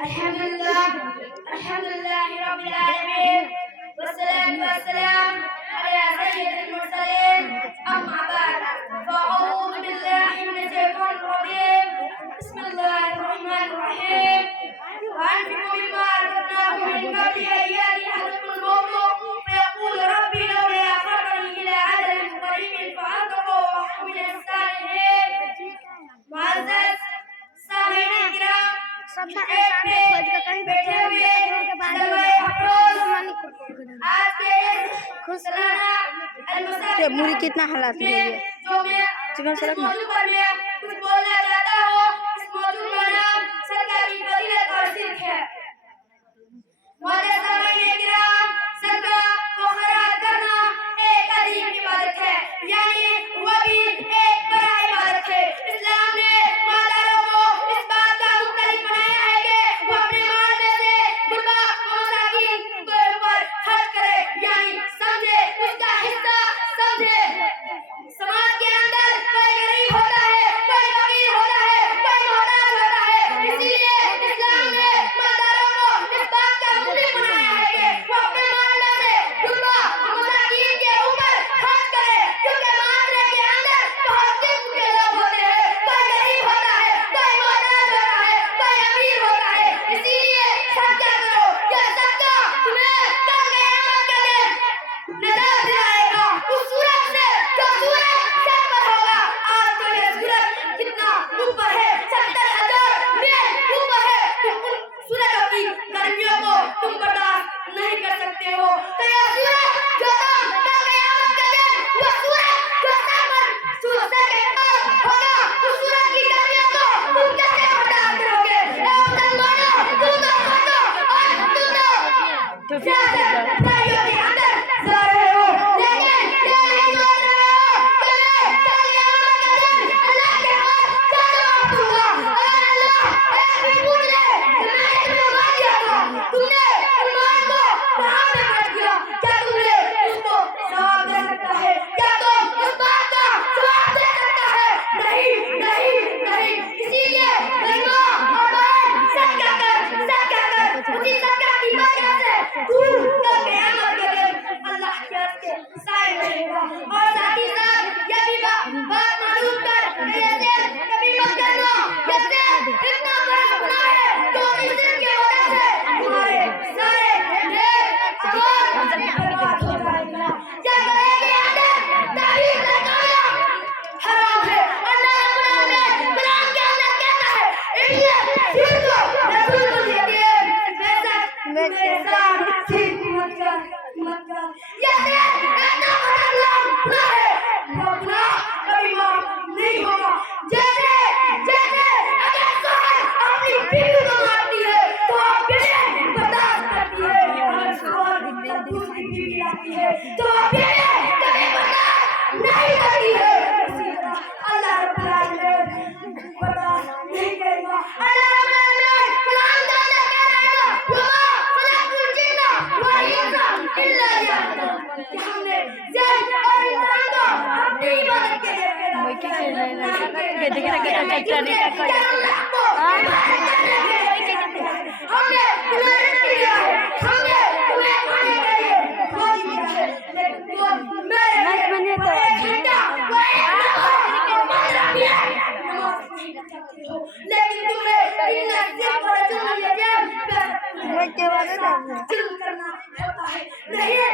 अल्हम्दुलिल्लाह अल्हम्दुलिल्लाहि रब्बिल आलमीन वस्सलातु वस्सलाम अला सय्यिदिल मुरसलीन अम्मा बाद फ़अऊज़ु बिल्लाहि मिनश शैतानिर रजीम बिस्मिल्लाहिर रहमानिर रहीम वअनफिक़ू मिम्मा रज़क़नाकुम मिन क़ब्लि अन यातिया अहदकुमुल मौत फ़यक़ूलु रब्बी लौला अख़रतनी इला अजलिन क़रीबin फ़असदक़ व अकुन मिनस सालिहीन। मुअज़्ज़ज़ सामीईन किराम, सबसे सामने खोज के कहीं बैठे हुए आज के खुशलाना ये मुरी कितना हालात में है जो मैं चिकन सड़क में मौजूद पर मैं कुछ बोलना चाहता हूँ। इस मौजूद का नाम सदका की फजीलत और सिर्फ है। मुअज़्ज़ज़ सामीईन किराम, सदका को खैरात करना एक अजीम इबादत है, यानी वो भी एक बड़ा इबादत है। इस्लाम ने मालदारों को इस बात का मुख्तलिफ बनाया है कि वो अपने माल में से गुरबा और मसाकीन के ऊपर खर्च करे, यानी समझे, उसका हिस्सा समझे। समाज के अंदर कोई गरीब होता है, कोई फकीर होता है, कोई मोहताज होता है, इसीलिए इस्लाम ने मालदारों को इस बात का मुख्तलिफ बनाया है कि वो अपने माल में से गुरबा और मसाकीन के ऊपर खर्च करे, क्योंकि माशरे के अंदर बहुत किस्म के लोग होते हैं, कोई गरीब होता है, कोई मोहताज होता है, कोई अमीर होता है। इसीलिए सदका करो, यह सदका तुम्हें कल क़यामत के दिन नजात दिलाएगा उस सूरज से जो सूरज सर पर होगा। आज तो ये सूरज कितना ऊपर है, 70,000 मील ऊपर है, तुम उन सूरजों की गर्मियों को तुम बर्दाश्त नहीं कर सकते हो। तो ये सूरज जो तुम कल क़यामत के दिन वो सूरज जो सर के पास होगा, उस सूरज की गर्मियों को तुम कैसे बर्दाश्त करोगे? ए मुसलमानों, तुम तो सोचो, और तुम तो दाइयों के अंदर जा रहे हो, लेकिन ये नहीं सोच रहे हो कि मैं कल क़यामत के दिन अल्लाह के पास क्या जवाब दूंगा। अगर अल्लाह एक भी पूछ ले कि मैंने तुम्हें मार दिया था, तुमने ईमान को कहाँ पे खर्च किया, क्या तुमने उसको जवाब दे सकता है? क्या तुम उस बात का जवाब दे सकता है? नहीं नहीं नहीं। इसीलिए मेरी माँ और बहन, सदका कर, उसी सदका की बरकत से तू कल क़यामत के दिन अल्लाह के अर्श के साए में रहेगा। और साथ ही साथ ये भी बात मालूम कर कि ये सिर्फ कभी मत करना, ये सिर्फ इतना बड़ा गुनाह है जो इसके वजह से तुम्हारे सारे नेक अमाल बर्बाद हो जाएंगे। ये गले के अंदर तारीफ लगाना हराम है। अल्लाह रब्बुल आलमीन कुरान के अंदर कहता है, इन्ना सिर्फ रसूलुल यतीम, बेशक मेरे साथ सिर्फ मत कर। ये सिर्फ इतना बड़ा गुनाह है, वो गुनाह कभी माफ नहीं होगा। जैसे अगर शौहर अपनी बीवी को मारती है तो बीवी बर्दाश्त करती है, अगर शौहर दूसरी बीवी लाती है तो बीवी कभी बर्दाश्त नहीं करती है। इसी तरह अल्लाह रब्बुल आलमीन बर्दाश्त नहीं करेगा। अल्लाह रब्बुल आलमीन कुरान के अंदर कह रहा है, वमा खलक़तुल जिन्ना वल इंसा इल्ला लियअबुदून, कि हमने जिन और इंसान को अपनी इबादत के लिए पैदा किया है, हमने तुम्हें इबादत करने के लिए पैदा किया है। हमने तुम्हें रिज़्क़ दिया है, हमने तुम्हें खाने के लिए रोटी दिया है, लेकिन तुम मेरे लिए एक घंटा व एक नमाज नहीं रखते हो। लेकिन तुम्हें इन्ना सिर्फ रसूलुल यतीम जुल्म करना होता है। नहीं ये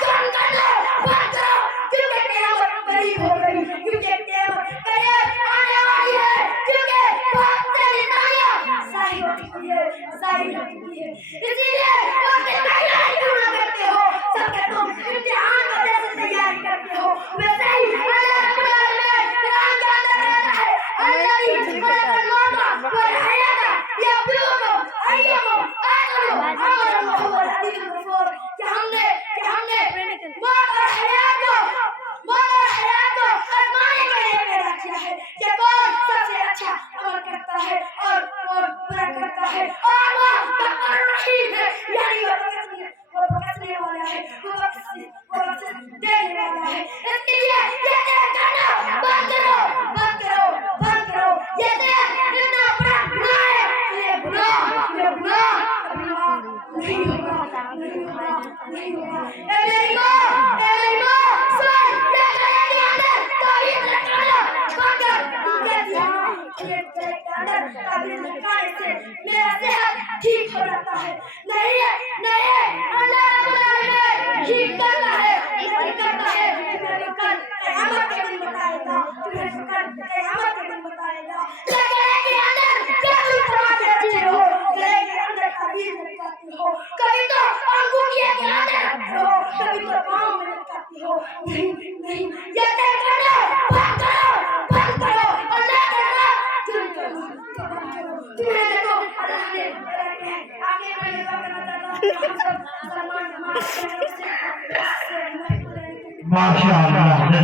जुल्म करना बंद करो, क्योंकि क़यामत करीब हो गई, क्योंकि क़यामत करीब आने वाली है, क्योंकि बहुत से निशानियां ज़ाहिर हो चुकी है। इसीलिए उसकी तैयारी क्यों न करते हो? सबके तुम इम्तिहान को जैसे तैयारी करते हो, वैसे ही अल्लाह रब्बुल आलमीन कुरान के अंदर कहता है, अल्लाज़ी खलक़ल मौता वल हयाता लियब्लुवकुम अय्युकुम अहसनु अमलन व हुवल अज़ीज़ुल गफूर, कि हमने मौत और हयात को आजमाने के लिए पैदा किया है कि कौन सबसे अच्छा अमल करता है और कौन बुरा करता है। और वो गफ्फार रहीम है, यानी वो बख्शने वाला है, वो बख्श देने वाला है। इसके लिए ये करना बंद करो। ये इतना बड़ा गुनाह है, ये गुनाह मेरी माँ सुन, ये गले के अंदर ताबीज़ लटकाना खाकर तू कहती है ये गले के अंदर ताबीज़ लटकाने से मेरा सेहत ठीक हो जाता है। नहीं अल्लाह रब्बुल आलमीन ठीक करता है, नहीं करता है। तुम्हें तो कल क़यामत के दिन बताएगा, तुम्हें तो कल क़यामत के दिन बताएगा। ये गले के अंदर क्या तुम तमाशे रखते हो? गले के अंदर ताबीज़ लटकाती हो, कभी तो अंगूठियों के अंदर रखते हो, कभी तो पाँव में लटकाती हो। नहीं ये तय कर दो, बंद करो अल्लाह के नाम जुल्म करो, बंद करो। तुम्हें तो अल्लाह ने आगे मैं करना चाहता हूँ हम सब मुसलमान समाज से माशाअल्लाह।